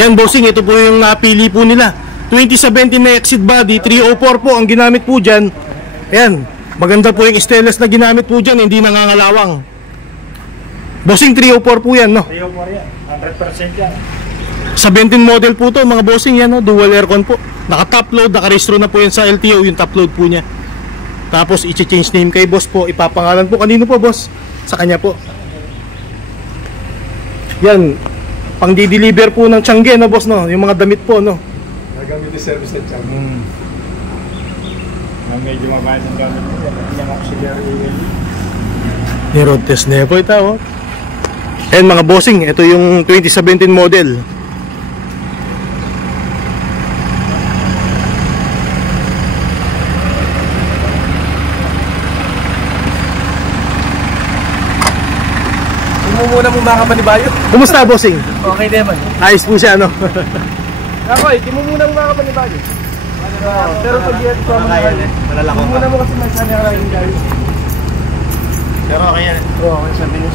Yan bossing, ito po yung napili po nila. 2017 na exit body, 304 po ang ginamit po dyan. Yan, maganda po yung stainless na ginamit po dyan, hindi nangangalawang. Bossing, 304 po yan, no? 304 yan, 100% yan. 17 model po to mga bossing, yan, no? Dual aircon po. Naka-top load, naka-restro na po yan sa LTO, yung top load po niya. Tapos i-change name kay boss po, ipapangalan po. Kanino po boss? Sa kanya po. Yan, pang di-deliver po ng Tiangge, no boss, no? Yung mga damit po, no? Nagamit yung service ng Tiangge. Medyo mabahal ng gamit mo. Yan ang auxiliary EL. Yung road test na po ito, oh. And mga bossing, ito yung 2017 model. Muna mo mga kapanibayo. Kumusta bossing? Okay naman. Ayos po siya, no? Ako eh, di mo muna mo mga kapanibayo. Pero pag yan ito ang malalako ka. Muna mo kasi may sana ka rin guys. Pero okay yan. Oo, okay sabi niyo.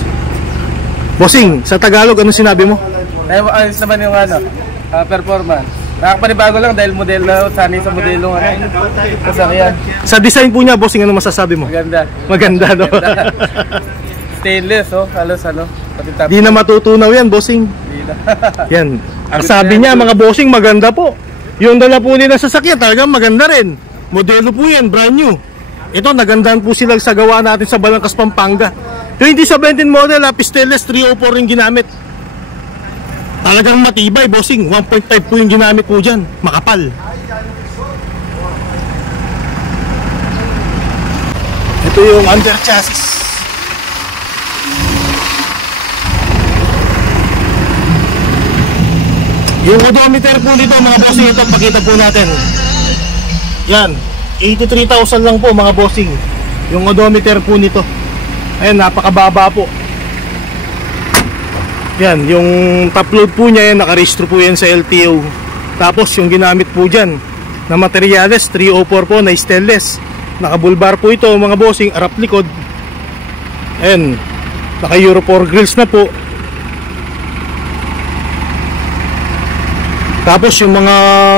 Bossing, sa Tagalog, ano sinabi mo? Ayos naman yung ano, performance. Nakakapanibago lang dahil model na sanay sa modelo nga. Kasakyan. Sa design po niya, bossing, ano masasabi mo? Maganda. Maganda, no? Stainless, oh. Halos ano. Di na matutunaw yan, bossing. Di na. Yan. Ang sabi niya, mga bossing, maganda po. Yung dala po nila sa sasakyan, talagang maganda rin. Modelo po yan, brand new. Ito, nagandahan po sila sa gawa natin sa Balangkas, Pampanga. 2017 model, stainless, 304 rin ginamit. Talagang matibay, bossing. 1.5 po yung ginamit po dyan. Makapal. Ito yung under chassis. Yung odometer po dito mga bossing, ito pakita po natin. Yan, 83,000 lang po mga bossing. Yung odometer po nito. Ayan, napakababa po. Yan, yung top load po niya, yan, nakarehistro po yan sa LTO. Tapos yung ginamit po dyan na materyales, 304 po na stainless. Nakabulbar po ito mga bossing, arap likod. Ayan, naka Euro 4 grills na po. Tapos yung mga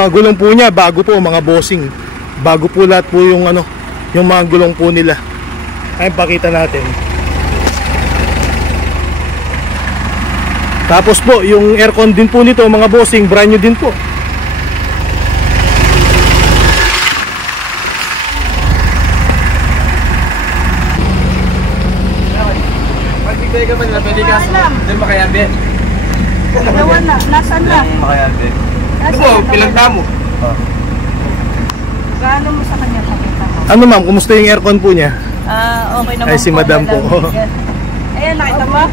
gulong po niya, bago po mga bossing. Bago po lahat po yung ano, yung mga gulong po nila. Ay, pakita natin. Tapos po, yung aircon din po nito mga bossing, brand new din po. Pagbigay ka man na pwede ka din makayabi. Dalawa na, nasan na? Makayabi. Ano mo, pilang damo? Gaano mo sa kanya pakita mo? Ano ma'am, kumusta yung aircon po niya? Okay naman. Ay, si madam po. Ayan, nakita mo?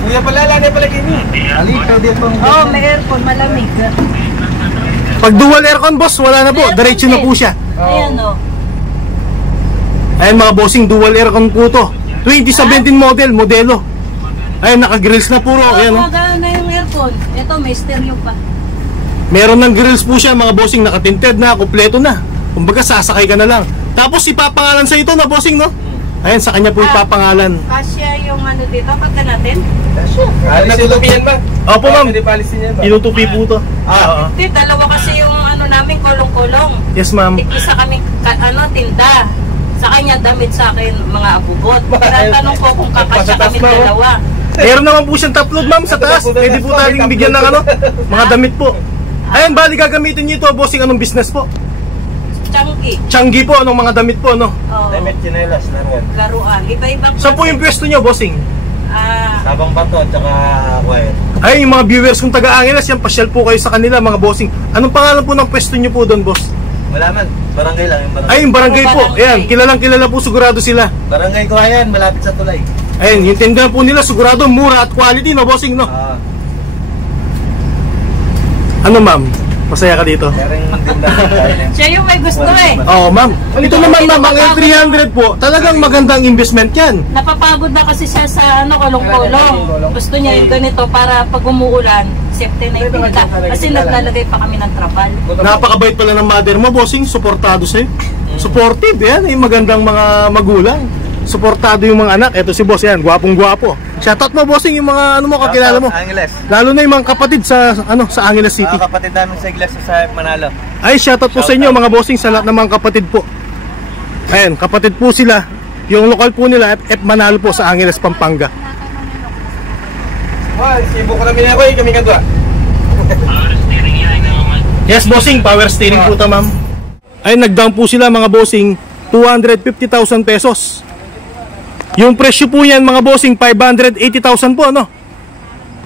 Kuya pala, lani pala gini. Ali, pwede pong... Oo, may aircon, malamig. Pag dual aircon boss, wala na po, diretso na po siya. Ayan o. Ayan mga bossing, dual aircon po to. 2017 modelo. Ayan, naka-grills na puro. Ayan, oh. Magana na yung aircon. Ito, may stereo pa. Meron ng grills po siya mga bossing, nakatinted na, kompleto na. Kumbaga sasakay ka na lang. Tapos ipapangalan sa ito na bossing, no? Ayan, sa kanya po ipapangalan. Kasya yung ano dito, pagka natin. Natutupian ba? Opo ma'am, Pwede palisin yan ba? inutupi po to. Hindi, dalawa kasi yung ano namin, kulong-kulong. Yes ma'am. Isa kami, tinda. Sa kanya, damit sa akin, mga abubot. Tinatanong ko kung kakasya kami dalawa. Meron naman po siyang top load ma'am sa taas. Pwede po tayong bigyan ng ano, mga damit po. Ayan, bali gagamitin niyo ito bossing, anong business po? Tiangge. Tiangge po, anong mga damit po, no? Oo. Damit, chinelas, laruan. Laruan. Iba-ibang Saan po yung pwesto niyo bossing? Sabang Bato at saka quiet. Ay, yung mga viewers kong taga-Angeles, yan, pasyal po kayo sa kanila, mga bossing. Anong pangalan po ng pwesto niyo po doon, boss? Wala man, barangay lang yung barangay. Ay, yung barangay po. Barangay. Ayan, kilalang kilala po, sigurado sila. Barangay ko ayan, malapit sa tulay. Ayan, yung tindahan po nila, sigurado, mura at quality, no, bossing, no? Ano, ma'am? Masaya ka dito? Sharing din lang. Siya yung may gusto eh. Oo, ma'am. Ito naman, ma'am, ang L300 po, talagang magandang investment yan. Napapagod na kasi siya sa ano, kulong-kulong. Gusto niya yung ganito para pag umuulan, safety na yung pinta. Kasi naglalagay pa kami ng trapal. Napakabait pala ng mother mo, bossing, suportado sa'yo. Supportive, yan, yung magandang mga magulang. Suportado yung mga anak. Ito si boss, yan, gwapong-gwapo. Shoutout mo, bossing, yung mga ano mo, kakilala mo. Angeles. Lalo na yung mga kapatid sa sa Angeles City. Kapatid namin sa Iglesia sa Manalo. Ay, shoutout po sa inyo mga bossing, sa lahat ng mga kapatid po. Ayan, kapatid po sila. Yung lokal po nila, F Manalo po sa Angeles, Pampanga. Sibo ko namin ako, kami kadwa. Yes, bossing, power steering po ta, ma'am. Ay, nag-down po sila mga bossing, 250,000 pesos. Yung presyo po yan mga bossing, 580,000 po, ano?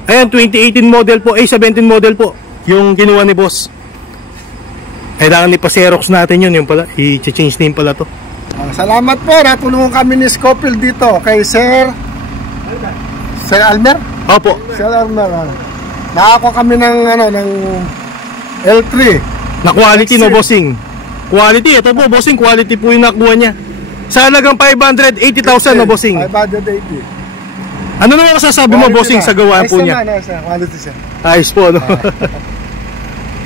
Ayan, 2018 model po, 17 model po, yung ginawa ni boss. Kailangan ipa-xerox natin yun, yung pala, i-change name pala to. Salamat po, natulungan kami ni Scofield dito kay Sir Almer. Opo. Sir Almer. Nakakuha kami ng L3 Na quality, no, bossing? Quality, ito po, bossing, quality po yung nakuha niya. Sa halagang 580,000, no, bossing? 580. Ano naman masasabi mo, bossing, sa gawaan po niya? Quality siya. Ayos po, no?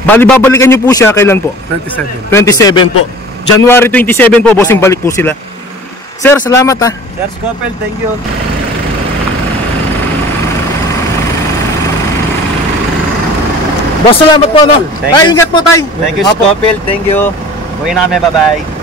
Bali, babalikan niyo po siya, kailan po? 27. 27 po. January 27 po, bossing, balik po sila. Sir, salamat, ha. Sir Scofield, thank you. Boss, salamat po, no? Thank Tay, you. ingat po, tay. Thank you, Opo. Scofield, thank you. Uwi na kami, bye-bye.